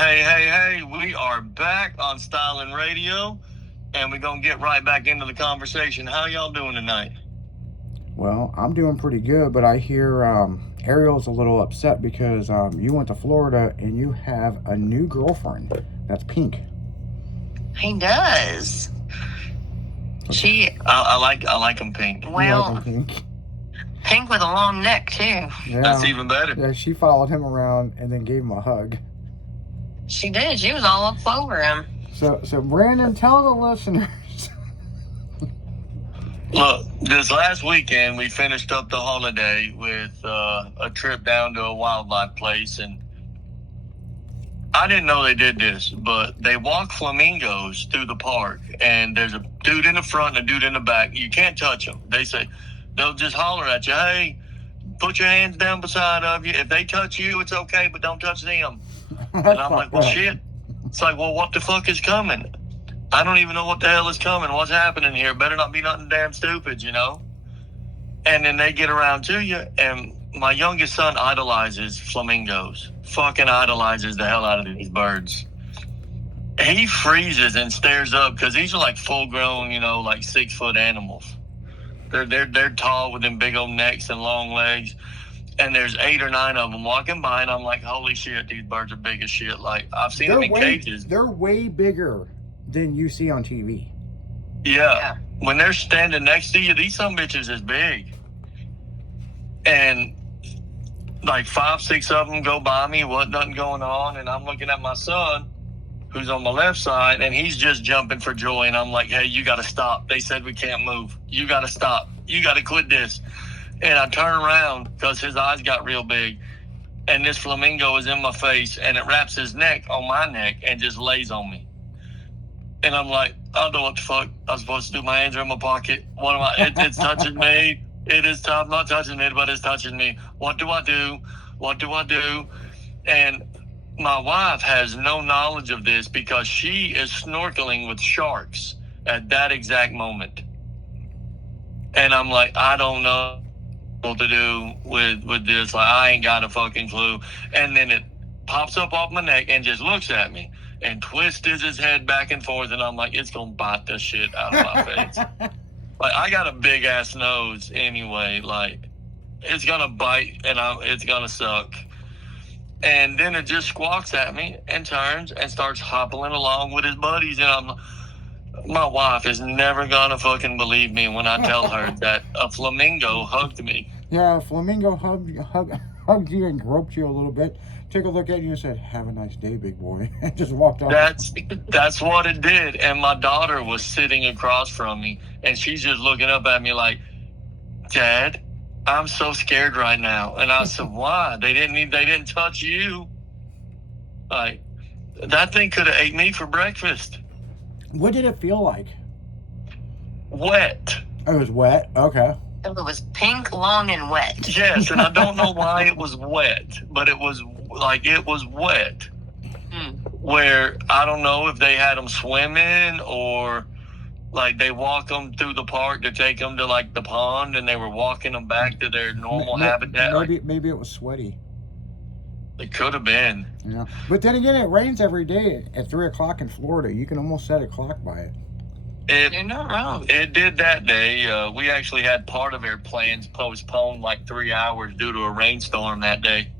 Hey, we are back on Styling Radio, and we're going to get right back into the conversation. How y'all doing tonight? Well, I'm doing pretty good, but I hear Ariel's a little upset because you went to Florida and you have a new girlfriend. That's Pink. He does. I like them pink. You Well, like him, Pink? pink with a long neck, too. Yeah. That's even better. Yeah, she followed him around and then gave him a hug. She did. She was all up over him. So Brandon, tell the listeners. Look, this last weekend we finished up the holiday with a trip down to a wildlife place, and I didn't know they did this, but they walk flamingos through the park, and there's a dude in the front and a dude in the back. You can't touch them. They'll just holler at you, hey, put your hands down beside of you. If they touch you, it's okay, but don't touch them. And I'm like, well, shit. It's like, well, what the fuck is coming? I don't even know what the hell is coming. What's happening here? Better not be nothing damn stupid, you know? And then they get around to you, and my youngest son idolizes flamingos. Fucking idolizes the hell out of these birds. He freezes and stares up because these are like full grown, like 6 foot animals. They're tall with them big old necks and long legs. And there's 8 or 9 of them walking by, and I'm like, holy shit, these birds are big as shit. Like, I've seen them in cages. They're way bigger than you see on TV. Yeah. When they're standing next to you, these some bitches is big. And like 5, 6 of them go by me, wasn't nothing going on, and I'm looking at my son, who's on my left side, and he's just jumping for joy, and I'm like, hey, you gotta stop. They said we can't move. You gotta stop. You gotta quit this. And I turn around because his eyes got real big, and this flamingo is in my face, and it wraps his neck on my neck and just lays on me. And I'm like, I don't know what the fuck I'm supposed to do. My hands are in my pocket. What am I? It's touching me. It is. I'm not touching it, but it's touching me. What do I do? What do I do? And my wife has no knowledge of this because she is snorkeling with sharks at that exact moment. And I'm like, I don't know what to do with this. Like, I ain't got a fucking clue. And then it pops up off my neck and just looks at me and twists his head back and forth, and I'm like, it's gonna bite the shit out of my face. Like, I got a big ass nose anyway. Like, it's gonna bite and it's gonna suck. And then it just squawks at me and turns and starts hobbling along with his buddies, and my wife is never gonna fucking believe me when I tell her that a flamingo hugged me. Yeah, a flamingo hugged you and groped you a little bit, took a look at you and said, have a nice day, big boy, and just walked off. That's what it did. And my daughter was sitting across from me, and she's just looking up at me like, Dad, I'm so scared right now. And I said, why? They didn't touch you. Like, that thing could have ate me for breakfast. What did it feel like? Wet. It was wet? Okay. It was pink, long, and wet. Yes, and I don't know why it was wet, but it was wet. Where I don't know if they had them swimming or like they walk them through the park to take them to like the pond, and they were walking them back to their normal habitat. Maybe it was sweaty. It could have been. Yeah, but then again, it rains every day at 3 o'clock in Florida. You can almost set a clock by it. You're not wrong. It did that day. We actually had part of our plans postponed like 3 hours due to a rainstorm that day.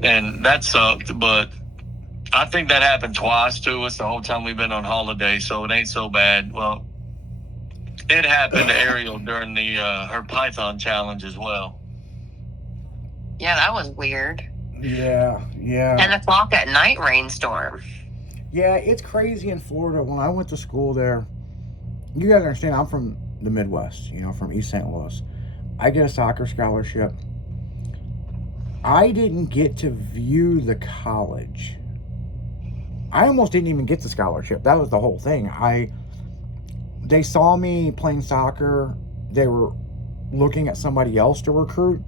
And that sucked, but I think that happened twice to us the whole time we've been on holiday, so it ain't so bad. Well, it happened to Ariel during the her Python challenge as well. Yeah, that was weird. Yeah. 10 o'clock at night rainstorm. Yeah, it's crazy in Florida. When I went to school there, you gotta understand, I'm from the Midwest, from East St. Louis. I get a soccer scholarship. I didn't get to view the college. I almost didn't even get the scholarship. That was the whole thing. They saw me playing soccer. They were looking at somebody else to recruit.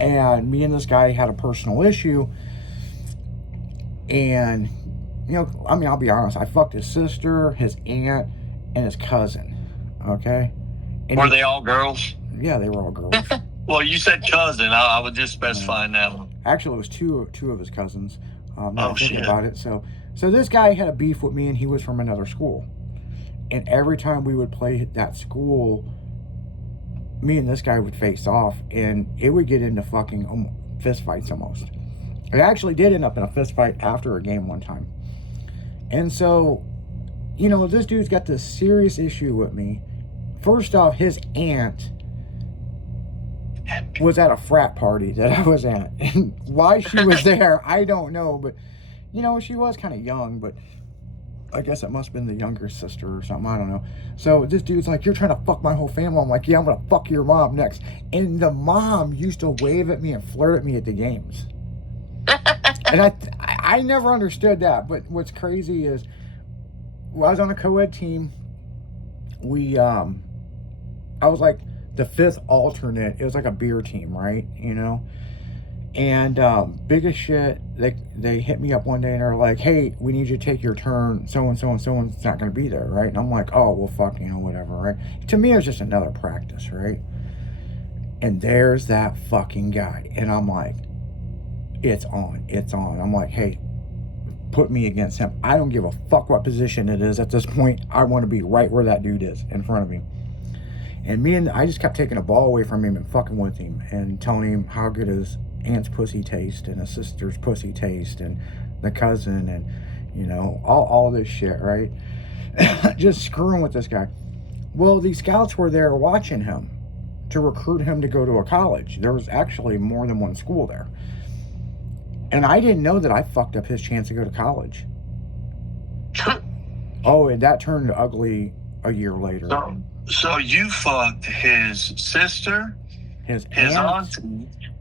And me and this guy had a personal issue. And, I'll be honest. I fucked his sister, his aunt, and his cousin. Okay? And were they all girls? Yeah, they were all girls. Well, you said cousin. I was just specifying that one. Actually, it was two of his cousins. Now Oh, thinking shit. about it. So this guy had a beef with me, and he was from another school. And every time we would play that school, me and this guy would face off, and it would get into fucking fist fights almost. It actually did end up in a fist fight after a game one time. And so, you know, this dude's got this serious issue with me. First off, his aunt was at a frat party that I was at. And why she was there, I don't know. But, you know, she was kind of young, but I guess it must have been the younger sister or something. I don't know. So this dude's like, you're trying to fuck my whole family. I'm like, yeah, I'm going to fuck your mom next. And the mom used to wave at me and flirt at me at the games. And I never understood that. But what's crazy is, I was on a co-ed team. I was like the fifth alternate. It was like a beer team, right? You know? And biggest shit, they hit me up one day and they're like, hey, we need you to take your turn. So-and-so and so-and-so's not going to be there, right? And I'm like, oh, well, fuck, you know, whatever, right? To me, it was just another practice, right? And there's that fucking guy. And I'm like, it's on. I'm like, hey, put me against him. I don't give a fuck what position it is at this point. I want to be right where that dude is in front of me. And I just kept taking a ball away from him and fucking with him and telling him how good his aunt's pussy taste and his sister's pussy taste and the cousin and, you know, all this shit, right? Just screwing with this guy. Well, these scouts were there watching him to recruit him to go to a college. There was actually more than one school there. And I didn't know that I fucked up his chance to go to college. Oh, and that turned ugly a year later. So you fucked his sister, his aunt,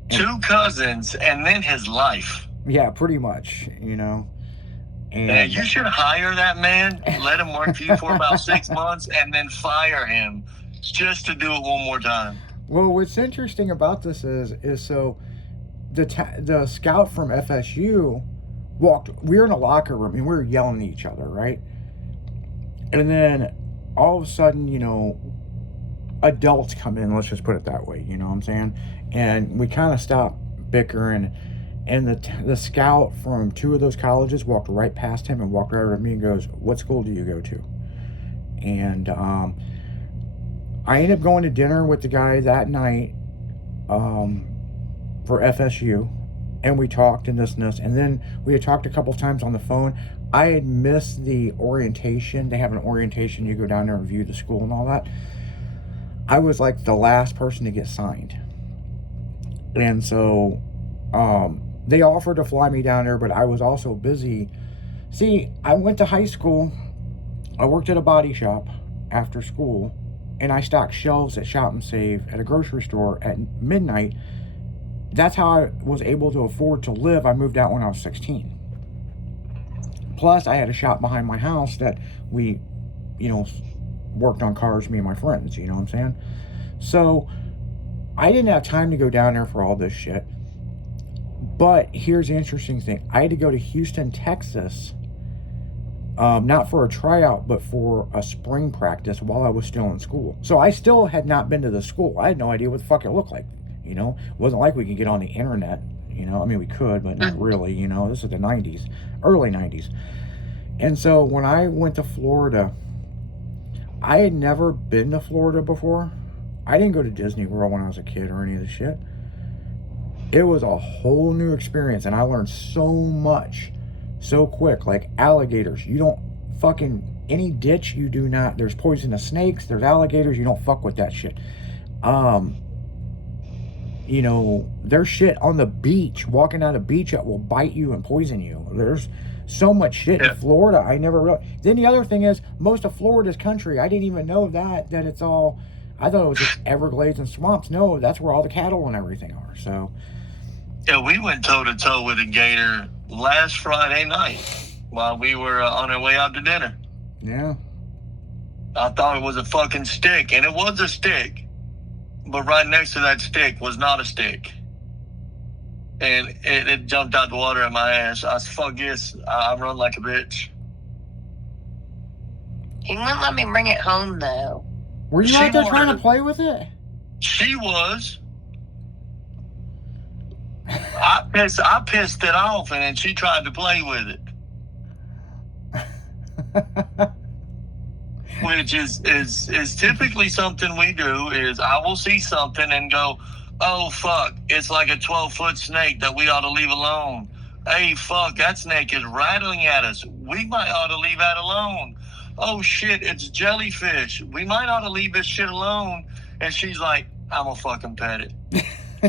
two cousins, and then his life. Yeah, pretty much, you know. And you should hire that man, let him work for you for about 6 months, and then fire him just to do it one more time. Well, what's interesting about this is so the scout from FSU we were in a locker room and we were yelling at each other, right? And then all of a sudden, you know, adults come in, let's just put it that way, you know what I'm saying? And we kind of stopped bickering, and the scout from two of those colleges walked right past him and walked right over to me and goes, what school do you go to? And I ended up going to dinner with the guy that night for FSU, and we talked and this, and then we had talked a couple times on the phone. I had missed the orientation. They have an orientation. You go down there and view the school and all that. I was like the last person to get signed. And so they offered to fly me down there, but I was also busy. See, I went to high school. I worked at a body shop after school, and I stocked shelves at Shop and Save at a grocery store at midnight. That's how I was able to afford to live. I moved out when I was 16. Plus, I had a shop behind my house that we, you know, worked on cars, me and my friends, you know what I'm saying? So, I didn't have time to go down there for all this shit. But here's the interesting thing. I had to go to Houston, Texas, not for a tryout, but for a spring practice while I was still in school. So, I still had not been to the school. I had no idea what the fuck it looked like, you know? It wasn't like we could get on the internet, you know? I mean, we could, but not really, you know? This is the 90s, early 90s. And so, when I went to Florida, I had never been to Florida before. I didn't go to Disney World when I was a kid or any of this shit. It was a whole new experience, and I learned so much so quick. Like alligators, you don't fucking, any ditch you do not, there's poisonous snakes, there's alligators, you don't fuck with that shit. You know, there's shit on the beach, walking down the beach that will bite you and poison you. There's so much shit in Florida I never realized. Then the other thing is, most of Florida's country, I didn't even know that it's all, I thought it was just Everglades and swamps. No, that's where all the cattle and everything are. So yeah, we went toe-to-toe with a gator last Friday night while we were on our way out to dinner. Yeah. I thought it was a fucking stick, and it was a stick. But right next to that stick was not a stick. And it jumped out the water at my ass. I said, fuck this. I run like a bitch. He wouldn't let me bring it home, though. Were you out there trying to play with it? She was. I pissed it off, and then she tried to play with it. Which is typically something we do. Is I will see something and go, oh fuck, it's like a 12-foot snake that we ought to leave alone. Hey fuck, that snake is rattling at us. We might ought to leave that alone. Oh shit, it's jellyfish. We might ought to leave this shit alone. And she's like, I'm gonna fucking pet it.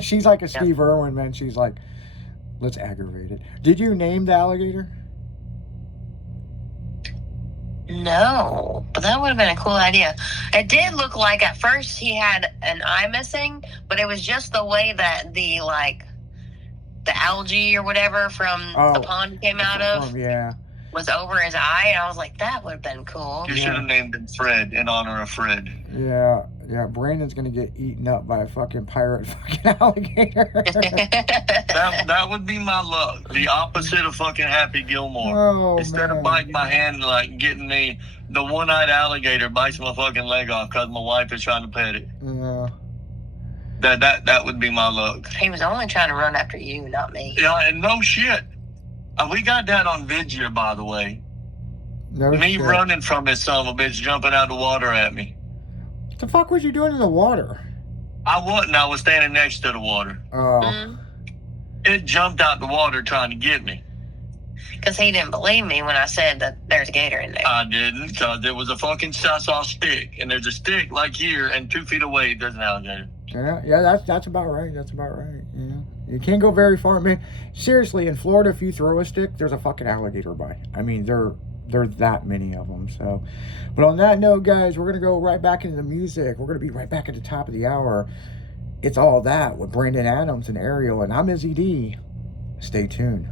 She's like a Steve Irwin, man. She's like, let's aggravate it. Did you name the alligator? No, but that would have been a cool idea. It did look like at first he had an eye missing, but it was just the way that the algae or whatever from the pond came out of was over his eye. And I was like, that would have been cool. You should have named him Fred in honor of Fred. Yeah. Brandon's gonna get eaten up by a fucking pirate fucking alligator. that would be my luck. The opposite of fucking Happy Gilmore. Oh, Instead of biting my hand, like getting me, the one-eyed alligator bites my fucking leg off because my wife is trying to pet it. Yeah. That would be my luck. He was only trying to run after you, not me. Yeah, and no shit. We got that on video, by the way. Me running from this son of a bitch jumping out of the water at me. What the fuck was you doing in the water? I wasn't. I was standing next to the water. Oh. It jumped out the water trying to get me. Because he didn't believe me when I said that there's a gator in there. I didn't, because there was a fucking I saw a stick, and there's a stick like here, and 2 feet away there's an alligator. Yeah, that's about right. That's about right. Yeah. You can't go very far, man. Seriously, in Florida, if you throw a stick, there's a fucking alligator by. I mean, there's that many of them. So, but on that note, guys, we're gonna go right back into the music. We're gonna be right back at the top of the hour. It's All That with Brandon Adams and Ariel, and I'm Izzy D. Stay tuned.